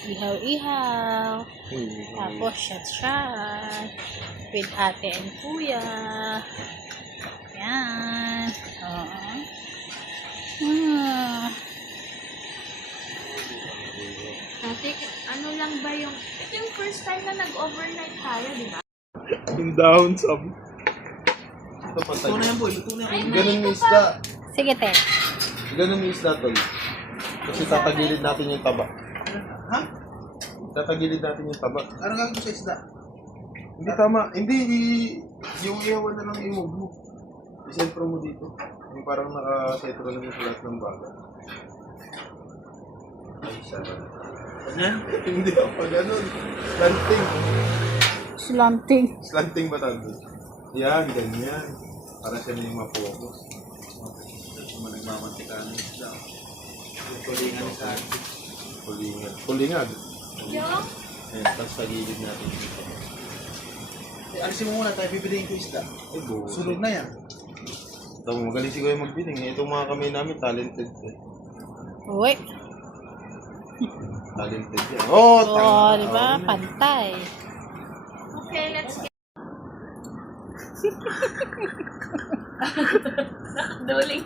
Ihaw-ihaw. Tapos shot-shot. With ate and kuya. Yan. Oo. Ate, ano lang ba yung... Ito yung first time na nag-overnight tayo, di ba? Yung down sub. Ito pa tayo. Ganun yung isda. Sige, te. Ganun yung isda, tol. Kasi tatagilid natin yung taba. Ha? Tatagilid natin yung taba. Ano gagawin ko sa isda? Hindi tama. Hindi. Yung iyawan na lang imog mo. Isentro mo dito. Yung parang naka-setro lang yung lahat ng baga. Ay, sarap. Ano? Hindi ako pa ganun. Slanting. Slanting. Slanting ba tawag? Yan, ganyan. Para siya na yung ma-focus. Mga nagmamantika ng isda. Yung tulingan sa atin. Kulingad. Kulingad. Yung? Ayan, tapos sa gilid natin. Alisin mo muna tayo, bibiliin ko isda. Ay, buhay. Sunog na yan. Ito, magaling si Kuya magbiling. Itong mga kamay namin, talented. Uy. Talented yan. Oh, Oo, di ba? Pantay. Okay, let's get... Duling.